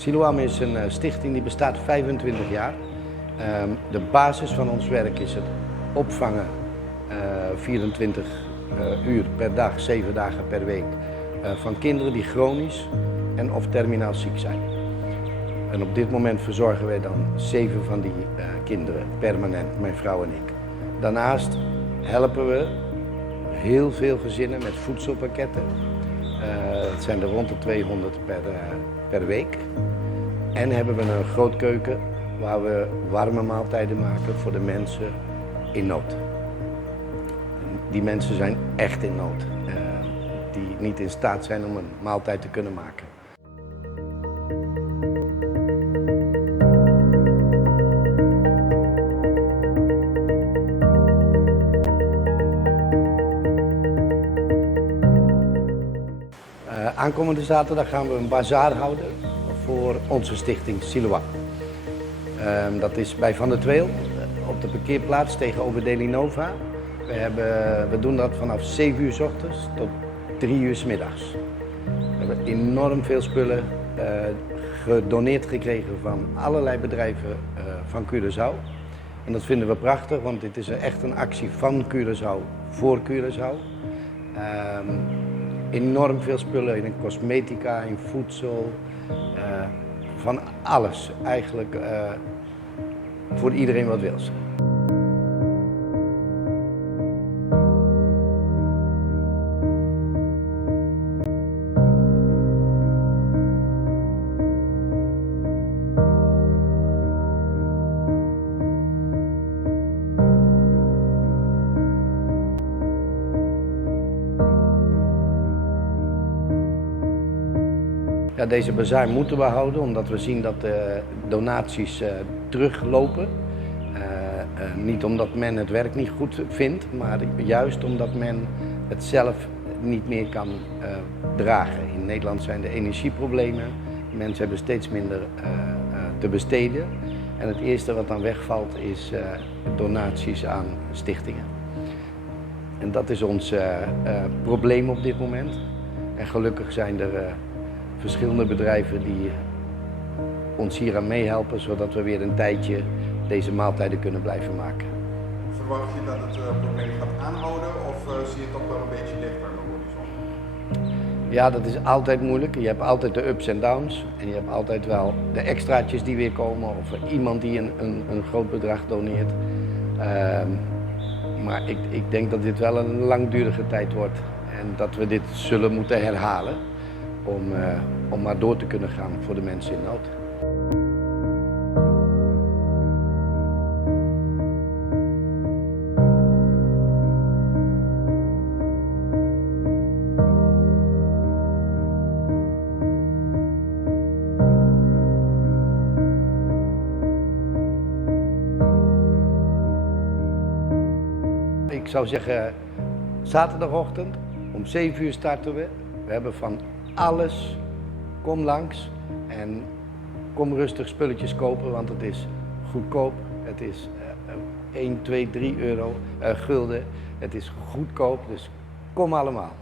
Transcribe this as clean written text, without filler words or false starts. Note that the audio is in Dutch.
Siloam is een stichting die bestaat 25 jaar. De basis van ons werk is het opvangen 24 uur per dag, 7 dagen per week van kinderen die chronisch en of terminaal ziek zijn. En op dit moment verzorgen wij dan 7 van die kinderen permanent, mijn vrouw en ik. Daarnaast helpen we heel veel gezinnen met voedselpakketten. Het zijn er rond de 200 per week. En hebben we een grootkeuken waar we warme maaltijden maken voor de mensen in nood. Die mensen zijn echt in nood, die niet in staat zijn om een maaltijd te kunnen maken. Aankomende zaterdag gaan we een bazaar houden voor onze stichting Siloam. Dat is bij Van der Tweel op de parkeerplaats tegenover Delinova. We doen dat vanaf 7 uur 's ochtends tot 3 uur 's middags. We hebben enorm veel spullen gedoneerd gekregen van allerlei bedrijven van Curaçao. En dat vinden we prachtig, want dit is echt een actie van Curaçao voor Curaçao. Enorm veel spullen in cosmetica, in voedsel, van alles eigenlijk, voor iedereen wat wil. Ja, deze bazaar moeten we houden omdat we zien dat de donaties teruglopen. Niet omdat men het werk niet goed vindt, maar juist omdat men het zelf niet meer kan dragen. In Nederland zijn er energieproblemen, mensen hebben steeds minder te besteden. En het eerste wat dan wegvalt is donaties aan stichtingen. En dat is ons probleem op dit moment. En gelukkig zijn er verschillende bedrijven die ons hier aan meehelpen, zodat we weer een tijdje deze maaltijden kunnen blijven maken. Verwacht je dat het probleem gaat aanhouden of zie je het toch wel een beetje dichter aan de horizon? Ja, dat is altijd moeilijk. Je hebt altijd de ups en downs en je hebt altijd wel de extraatjes die weer komen of iemand die een groot bedrag doneert. Maar ik denk dat dit wel een langdurige tijd wordt en dat we dit zullen moeten herhalen. Om maar door te kunnen gaan voor de mensen in nood. Ik zou zeggen, zaterdagochtend om 7 uur starten we. We hebben van alles, kom langs en kom rustig spulletjes kopen, want het is goedkoop. Het is 1, 2, 3 euro gulden. Het is goedkoop, dus kom allemaal.